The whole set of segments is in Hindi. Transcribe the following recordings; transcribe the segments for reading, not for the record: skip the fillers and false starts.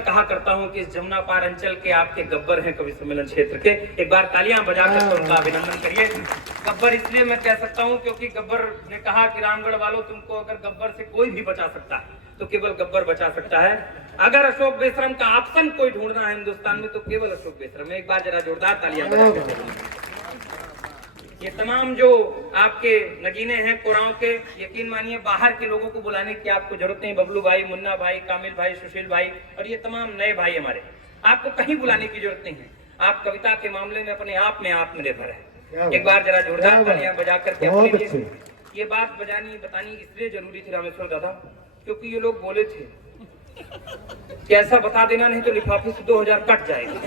कहा करता हूं कि इस जमुना पार अंचल के आपके गब्बर हैं कवि सम्मेलन क्षेत्र के। एक बार तालियां बजाकर तो उनका अभिनंदन करिए। गब्बर इसलिए मैं कह सकता हूं क्योंकि गब्बर ने कहा कि रामगढ़ वालों, तुमको अगर गब्बर से कोई भी बचा सकता है तो केवल गब्बर बचा सकता है। अगर अशोक बेशरम का ऑप्शन कोई ढूंढना है हिंदुस्तान में तो केवल अशोक बेशरम। एक बार जरा जोरदार तालियां बजाकर। ये तमाम जो आपके नगीने हैं कोराओं के, यकीन मानिए बाहर के लोगों को बुलाने की आपको जरूरत नहीं। बबलू भाई, मुन्ना भाई, कामिल भाई, सुशील भाई और ये तमाम नए भाई हमारे, आपको कहीं बुलाने की जरूरत नहीं है। आप कविता के मामले में अपने आप में आत्मनिर्भर है। एक बार जरा जोरदार तालियां बजा करके अपने लिए ये बात बतानी इसलिए जरूरी थी रामेश्वर दादा, क्योंकि ये लोग बोले थे कि ऐसा बता देना नहीं तो लिफाफे से 2000 कट जाएगा।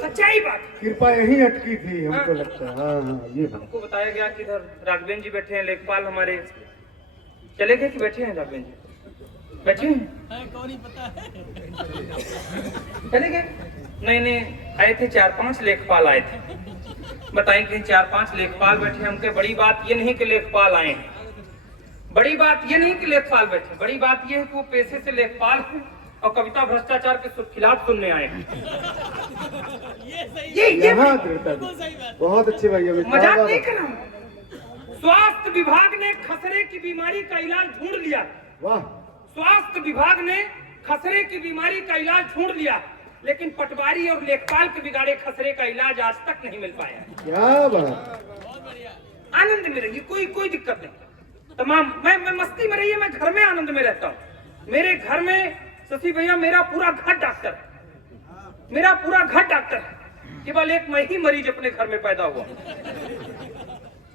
सच्चाई बात, कृपा यही अटकी थी हमको लगता है। हाँ, ये हमको बताया गया कि इधर राघवेंद्र जी बैठे हैं, लेखपाल हमारे चले गए कि बैठे हैं? राघवेंद्र जी बैठे हैं, कौन ही पता है। चले गए? नहीं आए थे 4-5 लेखपाल आए थे। बताएं कहीं 4-5 लेखपाल बैठे हैं। उनके बड़ी बात ये नहीं कि लेखपाल आए हैं, बड़ी बात ये नहीं कि लेखपाल बैठे, बड़ी बात ये है कि वो पेशे से लेखपाल हैं और कविता भ्रष्टाचार के खिलाफ सुनने आए हैं। ये बहुत अच्छे भाई, मजाक नहीं कर रहा हूं। स्वास्थ्य विभाग ने खसरे की बीमारी का इलाज ढूंढ लिया। वाह! स्वास्थ्य विभाग ने खसरे की बीमारी का इलाज ढूंढ लिया, लेकिन पटवारी और लेखपाल के बिगाड़े खसरे का इलाज आज तक नहीं मिल पाया। क्या बात! आनंद में रहिए, कोई दिक्कत नहीं। तमाम मैं मस्ती में रहिए, मैं घर में आनंद में रहता हूँ। मेरे घर में शशि भैया मेरा पूरा घर डॉक्टर है, मेरा पूरा घर डॉक्टर है। केवल एक मैं ही मरीज अपने घर में पैदा हुआ।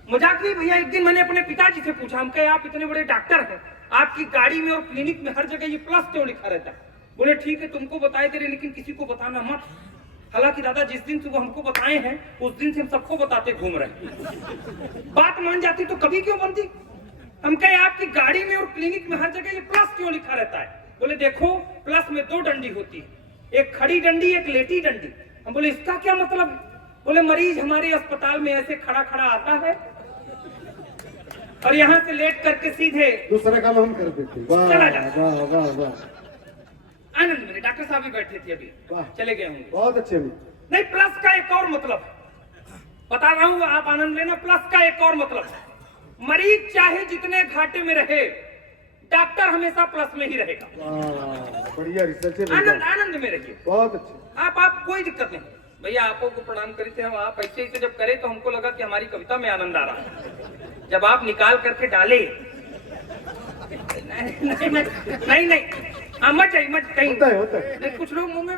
मजाक नहीं भैया। एक दिन मैंने अपने पिताजी से पूछा, हम कहे आप इतने बड़े डॉक्टर हैं, आपकी गाड़ी में और क्लिनिक में हर जगह ये प्लस क्यों लिखा रहता है? बोले ठीक है तुमको बताए दे रहे, लेकिन किसी को बताना मत। हालांकि दादा जिस दिन से वो हमको बताए हैं उस दिन से हम सबको बताते घूम रहे हैं। बात मान जाती तो कभी क्यों बनती? हम कहे आपकी गाड़ी में और क्लिनिक में हर जगह ये प्लस क्यों लिखा रहता है? बोले देखो प्लस में 2 डंडी होती है, एक खड़ी डंडी एक लेटी डंडी। हम बोले इसका क्या मतलब? बोले मरीज हमारे अस्पताल में ऐसे खड़ा खड़ा आता है और यहाँ से लेट करके सीधे दूसरा काम हम कर देते। चला जाता। वाह! आनंद मेरे डॉक्टर साहब भी बैठे थे, अभी चले गए होंगे। बहुत अच्छे। नहीं, प्लस का एक और मतलब बता रहा हूँ, आप आनंद लेना। प्लस का एक और मतलब, मरीज चाहे जितने घाटे में रहे, डॉक्टर हमेशा प्लस में ही रहेगा। बढ़िया रिसर्च। आनंद में रहिए, बहुत अच्छे। आप कोई दिक्कत नहीं। भैया आपको प्रणाम करे थे हम, आप ऐसे जब करे तो हमको लगा कि हमारी कविता में आनंद आ रहा है। जब आप निकाल करके डाले नहीं मत कहीं होता है। नहीं, कुछ लोग मुंह में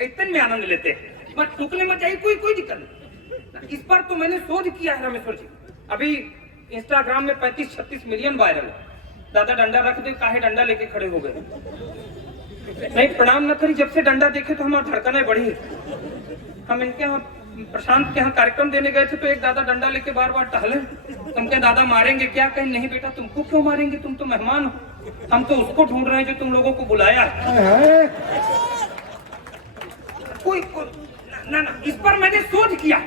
इतने में आनंद लेते हैं, मत थूकने मत चाहिए, कोई दिक्कत नहीं। इस पर तो मैंने शोध किया है रामेश्वर जी। अभी इंस्टाग्राम में 35-36 मिलियन वायरल है। दादा डंडा रख दे, काहे डंडा लेके खड़े हो गए? नहीं प्रणाम न करी, जब से डंडा देखे तो हमारी धड़कनें बढ़ी। हम इनके यहाँ प्रशांत के यहाँ कार्यक्रम देने गए थे तो एक दादा डंडा लेके बार टहले। हम क्या दादा मारेंगे क्या? कहीं नहीं बेटा, तुमको क्यों मारेंगे, तुम तो मेहमान हो। हम तो उसको ढूंढ रहे हैं जो तुम लोगों को बुलाया है। कोई ना, इस पर मैंने शोध किया।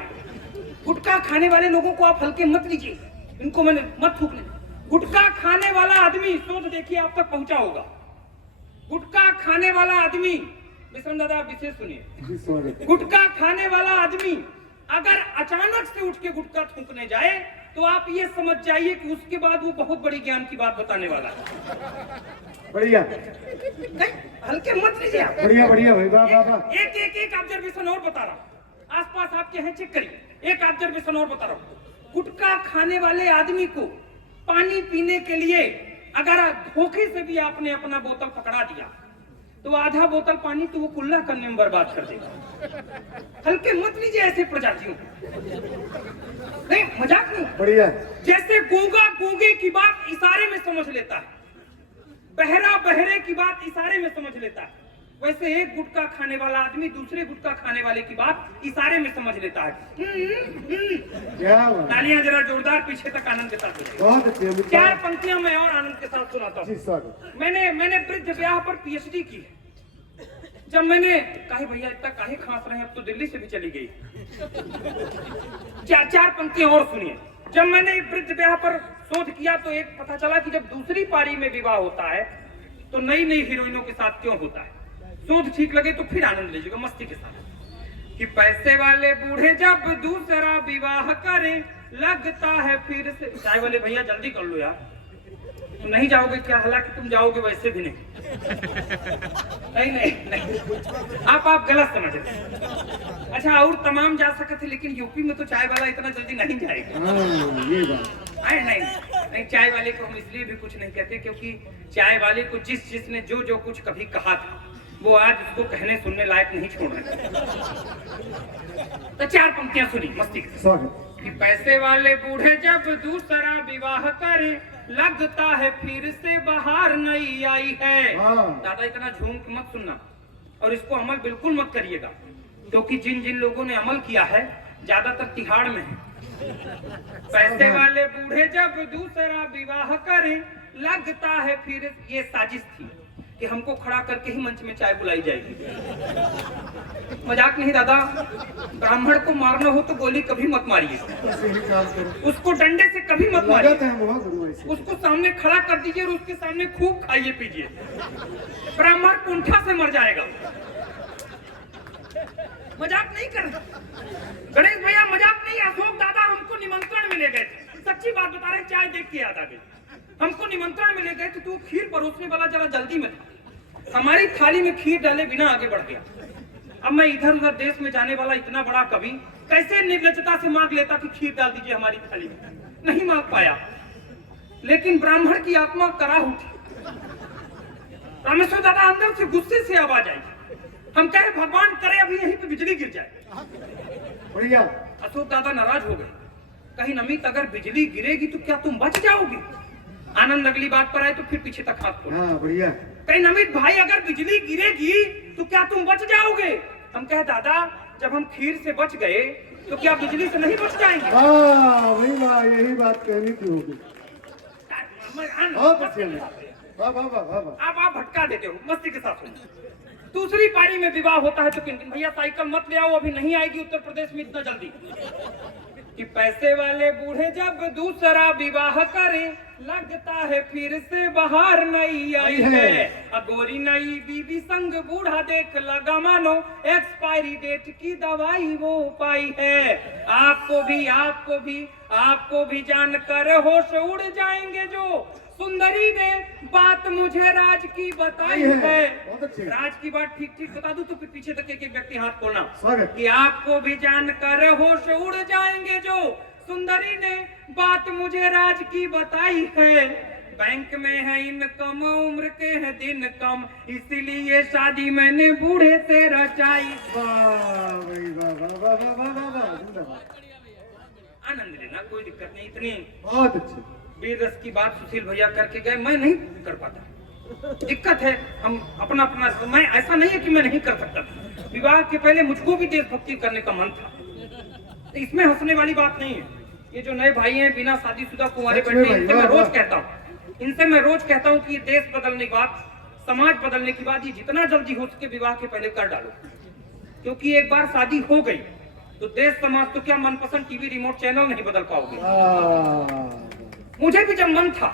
गुटखा खाने वाले लोगों को आप हल्के मत लीजिए, इनको मैंने मत थूक लेना। गुटखा खाने वाला आदमी, शोध देखिए आप तक पहुंचा होगा। गुटखा खाने वाला आदमी, विष्णु दादा आप विशेष सुनिए। गुटखा खाने वाला आदमी अगर अचानक से उठ के गुटखा थूकने जाए तो आप ये समझ जाइए कि उसके बाद वो बहुत बड़ी ज्ञान की बात बताने वाला है। बढ़िया। नहीं हल्के मत लीजिए आप। बढ़िया भाई। एक ऑब्जर्वेशन और बता रहा हूँ, आसपास आपके हैं चेक करिए। एक ऑब्जर्वेशन और बता रहा हूँ, गुटखा खाने वाले आदमी को पानी पीने के लिए अगर धोखे से भी आपने अपना बोतल पकड़ा दिया तो आधा बोतल पानी तो वो कुल्ला करने में बर्बाद कर देगा। हल्के मत लीजिए ऐसे प्रजातियों को। नहीं मजाक नहीं। बढ़िया। जैसे गूंगा गूंगे की बात इशारे में समझ लेता है, बहरा बहरे की बात इशारे में समझ लेता है, वैसे एक गुटखा खाने वाला आदमी दूसरे गुटखा खाने वाले की बात इशारे में समझ लेता है। तालियां जरा जोरदार पीछे तक आनंद के साथ। बहुत अच्छे। 4 पंक्तियां मैं और आनंद के साथ सुनाता हूँ। मैंने वृद्ध ब्याह पर पीएचडी की। जब मैंने कहा भैया इतना काहे खांस रहे हैं, अब तो दिल्ली से भी चली गई। 4 पंक्तियां और सुनिए। जब मैंने वृद्ध ब्याह पर शोध किया तो एक पता चला कि जब दूसरी पारी में विवाह होता है तो नई नई हीरोइनों के साथ क्यों होता है? शोध ठीक लगे तो फिर आनंद लीजिएगा मस्ती के साथ। कि पैसे वाले बूढ़े जब दूसरा विवाह करें, लगता है फिर से। चाय वाले भैया जल्दी कर लो यार, तुम नहीं जाओगे क्या? हालांकि तुम जाओगे वैसे भी नहीं। नहीं नहीं नहीं, आप गलत समझ रहे। अच्छा, और तमाम जा सकते थे, लेकिन यूपी में तो चाय वाला इतना जल्दी नहीं जाएगा। ये बात नहीं नहीं, चाय वाले को हम इसलिए भी कुछ नहीं कहते क्योंकि चाय वाले को जिसने जो कुछ कभी कहा था वो आज उसको कहने सुनने लायक नहीं छोड़ रहे। तो 4 पंक्तियां सुनी मस्ती के साथ। कि पैसे वाले बूढ़े जब दूसरा विवाह करे, लगता है फिर से बाहर नहीं आई है। दादा इतना झूम के मत सुनना, और इसको अमल बिल्कुल मत करिएगा, क्योंकि जिन लोगों ने अमल किया है ज्यादातर तिहाड़ में है। पैसे वाले बूढ़े जब दूसरा विवाह करे, लगता है फिर, ये साजिश थी कि हमको खड़ा करके ही मंच में चाय बुलाई जाएगी। मजाक नहीं दादा, ब्राह्मण को मारना हो तो गोली कभी मत मारिए, उसको डंडे से कभी मत मारिए, उसको सामने खड़ा कर दीजिए और उसके सामने खूब खाइए पीजिए, ब्राह्मण कुंठा से मर जाएगा। मजाक नहीं कर गणेश भैया, मजाक नहीं। अशोक दादा हमको निमंत्रण मिले गए थे, सच्ची बात बता रहे, चाय देख के याद आ गई। हमको निमंत्रण मिले गए थे तो खीर परोसने वाला जरा जल्दी में था, हमारी थाली में खीर डाले बिना आगे बढ़ गया। अब मैं इधर उधर देश में जाने वाला इतना बड़ा कवि कैसे निर्लजता से मांग लेता कि खीर डाल दीजिए हमारी थाली में? नहीं मांग पाया, लेकिन ब्राह्मण की आत्मा करा उठी। रामेश्वर दादा अंदर से गुस्से से आवाज आई, हम कहे भगवान करे अभी यहीं पे बिजली गिर जाए। बढ़िया। अशोक दादा नाराज हो गए, कहीं नमित अगर बिजली गिरेगी तो क्या तुम बच जाओगे? आनंद अगली बात पर आए तो फिर पीछे तक हाथ खोल। बढ़िया। कहीं नमित भाई अगर बिजली गिरेगी तो क्या तुम बच जाओगे? हम कहे दादा जब हम खीर से बच गए तो क्या बिजली से नहीं बच जाएंगे? वाह, यही बात कहनी थी होगी। आप भटका देते हो, मस्ती के साथ सुनो। दूसरी पारी में विवाह होता है तो किन भैया साइकिल मत ले आओ, अभी नहीं आएगी उत्तर प्रदेश में इतना जल्दी। कि पैसे वाले बूढ़े जब दूसरा विवाह करें, लगता है फिर से बाहर नहीं आई है। गोरी नई बीवी संग बूढ़ा देख लगा मानो एक्सपायरी डेट की दवाई वो पाई है। आपको भी जानकर होश उड़ जाएंगे जो सुंदरी ने बात मुझे राज की बताई है। राज की बात ठीक ठीक बता दूं तो फिर पीछे तक एक व्यक्ति हाथ खोलना। कि आपको भी जानकर होश उड़ जाएंगे जो सुंदरी ने बात मुझे राज की बताई है। बैंक में है इनकम, उम्र के है दिन कम, इसीलिए शादी मैंने बूढ़े से रचाई। आनंद लेना, कोई दिक्कत नहीं। इतनी बहुत अच्छी वीर रस की बात सुशील भैया करके गए, मैं नहीं कर पाता, दिक्कत है। हम अपना मैं ऐसा नहीं है कि मैं नहीं कर सकता। विवाह के पहले मुझको भी देशभक्ति करने का मन था, तो इसमें हंसने वाली बात नहीं है। ये जो नए भाई हैं बिना शादीशुदा कुंवारे बैठे, इनसे मैं रोज कहता हूँ कि ये देश बदलने के बाद, समाज बदलने के बाद, ये जितना जल्दी हो सके विवाह के पहले कर डालो, क्योंकि एक बार शादी हो गई तो देश समाज तो क्या मनपसंद टीवी रिमोट चैनल नहीं बदल पाओगे। मुझे भी जब मन था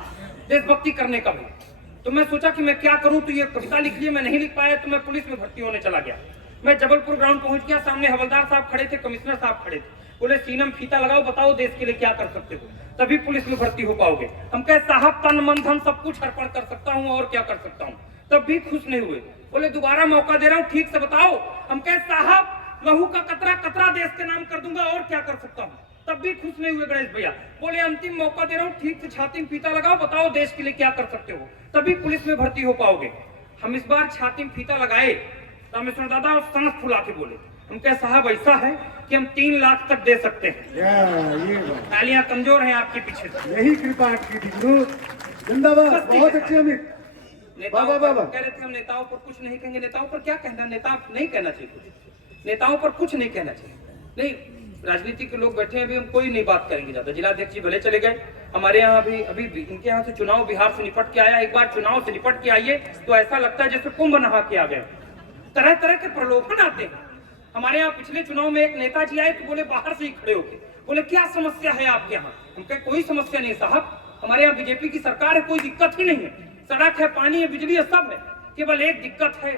देशभक्ति करने का भी, तो मैं सोचा कि मैं क्या करूं, तो ये कविता लिख ली, मैं नहीं लिख पाया तो मैं पुलिस में भर्ती होने चला गया। मैं जबलपुर ग्राउंड पहुंच गया, सामने हवलदार साहब खड़े थे, कमिश्नर साहब खड़े थे, बोले सीनम फीता लगाओ, बताओ देश के लिए क्या कर सकते हो, तभी पुलिस में भर्ती हो पाओगे। हम कहे साहब तन मन धन सब कुछ अर्पण कर सकता हूँ, और क्या कर सकता हूँ, तब भी खुश नहीं हुए। बोले दोबारा मौका दे रहा हूँ, ठीक से बताओ। हम कहे साहब लहू का कतरा कतरा देश के नाम कर दूंगा, और क्या कर सकता हूँ, तब भी खुश नहीं हुए गणेश भैया। बोले अंतिम मौका दे रहा हूँ, ठीक से छाती में फीता लगाओ, बताओ देश के लिए क्या कर सकते हो, तभी पुलिस में भर्ती हो पाओगे। हम इस बार छाती में फीता लगाए, रामेश्वर दादा और सांस फुला के बोले, हम कहे साहब ऐसा है कि हम 3 लाख तक दे सकते हैं। तालियां कमजोर हैं आपके पीछे से, यही कृपा आपकी थी। जिंदाबाद, बहुत अच्छे अमित। नेताओं पर कह रहे थे हम नेताओं पर कुछ नहीं कहेंगे, नेताओं पर क्या कहना, नेता नहीं कहना चाहिए, नेताओं पर कुछ नहीं कहना चाहिए। नहीं, राजनीति के लोग बैठे हैं, अभी हम कोई नहीं बात करेंगे ज्यादा। जिलाध्यक्ष जी भले चले गए, हमारे यहाँ अभी इनके यहाँ से चुनाव बिहार से निपट के आया। एक बार चुनाव से निपट के आइए तो ऐसा लगता है जैसे कुंभ नहा के आ गए, तरह तरह के प्रलोभन आते हैं। हमारे यहाँ पिछले चुनाव में एक नेताजी आए तो बोले बाहर से ही खड़े होके, बोले क्या समस्या है आपके यहाँ? हम कहे कोई समस्या नहीं साहब, हमारे यहाँ बीजेपी की सरकार है, कोई दिक्कत ही नहीं है, सड़क है, पानी है, बिजली है, सब है। केवल एक दिक्कत है,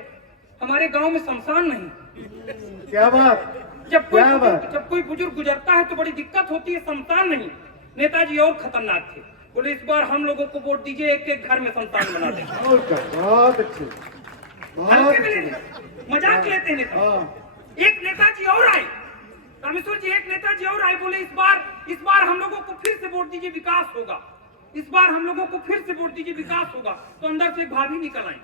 हमारे गांव में शमशान नहीं। क्या बात, जब क्या बात। कोई बुजुर्ग गुजरता है तो बड़ी दिक्कत होती है, शमशान नहीं। नेताजी और खतरनाक थे, बोले इस बार हम लोगों को वोट दीजिए, एक एक घर में शमशान बना देंगे। बहुत अच्छे, बहुत हल्के में अच्छे। लेते, मजाक लेते नेता। एक नेताजी और आए, परमेश्वर जी, एक नेताजी और आए, बोले इस बार हम लोगों को फिर से वोट दीजिए, विकास होगा। इस बार हम लोगों को फिर से वोट दीजिए, विकास होगा। तो अंदर से एक भाभी निकल आई,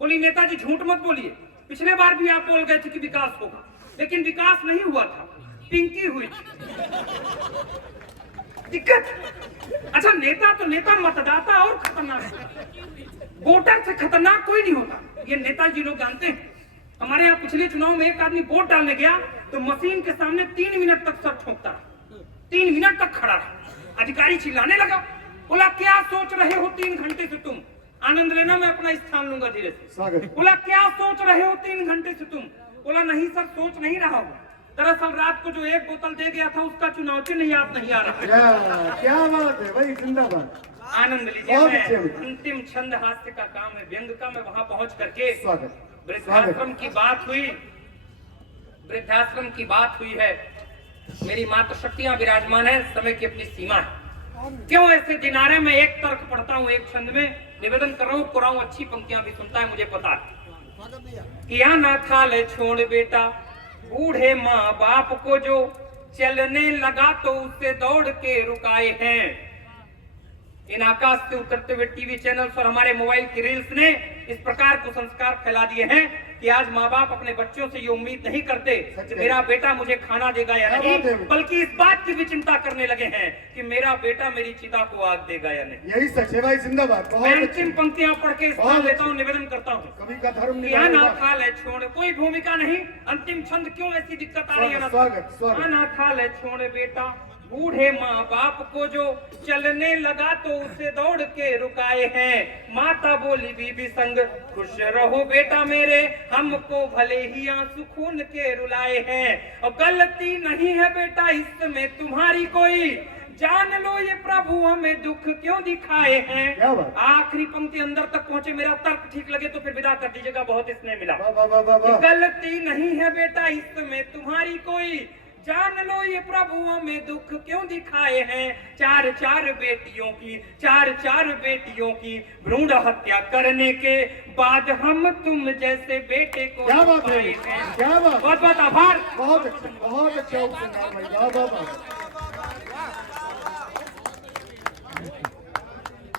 बोली नेताजी झूठ मत बोलिए, पिछले बार भी आप बोल गए थे कि विकास होगा, लेकिन विकास नहीं हुआ था, पिंकी हुई थी। दिक्कत। अच्छा, नेता तो नेता, मतदाता और खतरनाक है, वोटर से खतरनाक कोई नहीं होता, ये नेताजी लोग जानते हैं। हमारे यहाँ पिछले चुनाव में एक आदमी वोट डालने गया तो मशीन के सामने 3 मिनट तक सर ठोकता रहा, 3 मिनट तक खड़ा रहा। अधिकारी चिल्लाने लगा, बोला क्या सोच रहे हो 3 घंटे से तुम? आनंद लेना, मैं अपना स्थान लूंगा धीरे से। बोला क्या सोच रहे हो 3 घंटे से तुम? बोला नहीं सर, सोच नहीं रहा हूँ, दरअसल रात को जो 1 बोतल दे गया था उसका चुनाव चिन्ह याद नहीं आ रहा। क्या बात है भाई, जिंदाबाद। आनंद लीजिए। अंतिम छंद हास्य का काम है, व्यंग का। मैं वहां पहुंच करके वृद्धाश्रम की बात हुई, वृद्धाश्रम की बात हुई है। मेरी मातृ शक्तियां विराजमान है, समय की अपनी सीमा है। क्यों ऐसे दिन आ रहे हैं? मैं एक तर्क पढ़ता हूँ एक छंद में, निवेदन कर रहा हूँ, कुराऊं, अच्छी पंक्तियां भी सुनता है, मुझे पता है। किया ना खा ले छोड़ बेटा, बूढ़े माँ बाप को जो चलने लगा तो उससे दौड़ के रुकाए हैं। इन आकाश से उतरते हुए टीवी चैनल्स और हमारे मोबाइल की रील्स ने इस प्रकार को संस्कार फैला दिए हैं कि आज माँ बाप अपने बच्चों से ये उम्मीद नहीं करते कि मेरा बेटा मुझे खाना देगा या नहीं, बल्कि इस बात की भी चिंता करने लगे हैं कि मेरा बेटा मेरी चिता को आग देगा या नहीं। यही सच है भाई, जिंदाबाद। मैं अंतिम पंक्तियां पढ़ के स्थान लेता हूँ, निवेदन करता हूँ। कभी का धर्म नहीं, छोड़, कोई भूमिका नहीं। अंतिम छंद, क्यों ऐसी दिक्कत आ रही है? स्वागत। छोड़ बेटा, बूढ़े माँ बाप को जो चलने लगा तो उसे दौड़ के रुकाए हैं। माता बोली बीबी संग, खुश रहो बेटा मेरे, हमको भले ही आंसू खून के रुलाए हैं। और गलती नहीं है बेटा इसमें तुम्हारी कोई, जान लो ये प्रभु हमें दुख क्यों दिखाए हैं। आखिरी पंक्ति अंदर तक पहुंचे, मेरा तर्क ठीक लगे तो फिर विदा कर दीजिएगा, बहुत स्नेह मिला। गलती नहीं है बेटा इसमें तुम्हारी कोई, जान लो ये प्रभु हमें दुख क्यों दिखाए हैं। 4 बेटियों की भ्रूण हत्या करने के बाद हम तुम जैसे बेटे को क्या बात है, क्या बात। बहुत बहुत आभार। बहुत अच्छा, बहुत अच्छा।